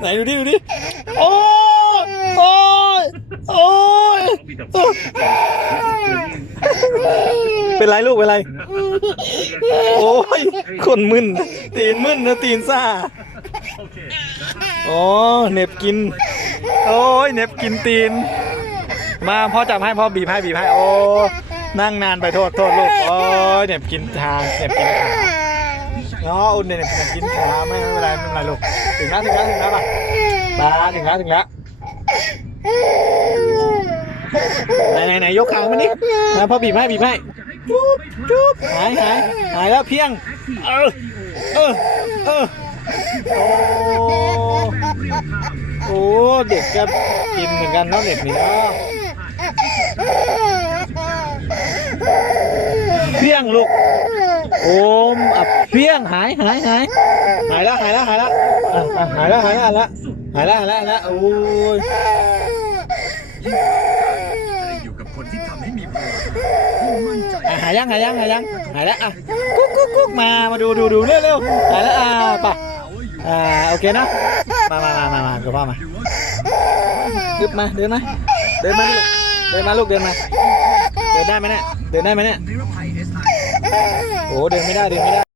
ไหนดูดิดูดิโอ้ยโอ้ยโอ้ยโอ้ยเป็นไรลูกเป็นไร โอ้ยคนมึนตีนมึนนะตีนซ่าโอ้เหน็บกิน โอ้ยเหน็บกินตีน มาพ่อจับให้พ่อบีบให้บีบให้โอ้นั่งนานไปโทษโทษลูกโอ้ยเหน็บกินทางเหน็บกินขาเนาะอุ่นเน็บเหน็บกินขาไม่ไม่เป็นไรไม่เป็นไรลูกถึงแล้วถึงแล้วถึงแล้วป่ะปาถึงแล้วถึงแล้วไหนไหนไหนยกขามานี่นะพ่อบีบให้บีบให้จุ๊บจุ๊บหายหายหายแล้วเพียงเออเออเออโอ้โอ้เด็กก็กินเหมือนกันเนาะเด็กนี่เนาะเพียงลูก โอมอะเพี้ยงหายหายหายหายแล้วหายแล้วหายแล้วอะอะหายแล้วหายแล้วหายแล้วหายแล้วหายแล้วหายแล้วโอ้ยอยู่กับคนที่ทำให้มีพลังมั่นใจอะหายยังหายยังหายยังหายแล้วอะกุ๊กกุ๊กกุ๊กมามาดูดูดูเร็วเร็วหายแล้วอะไปอ่าโอเคนะมามามามามากับพ่อมาดึบมาเดินมาเดินมาลูกเดินมาลูกเดินมาเดินได้ไหมเนี่ยเดินได้ไหมเนี่ย นิรภัย โอ้เดินไม่ได้เดินไม่ได้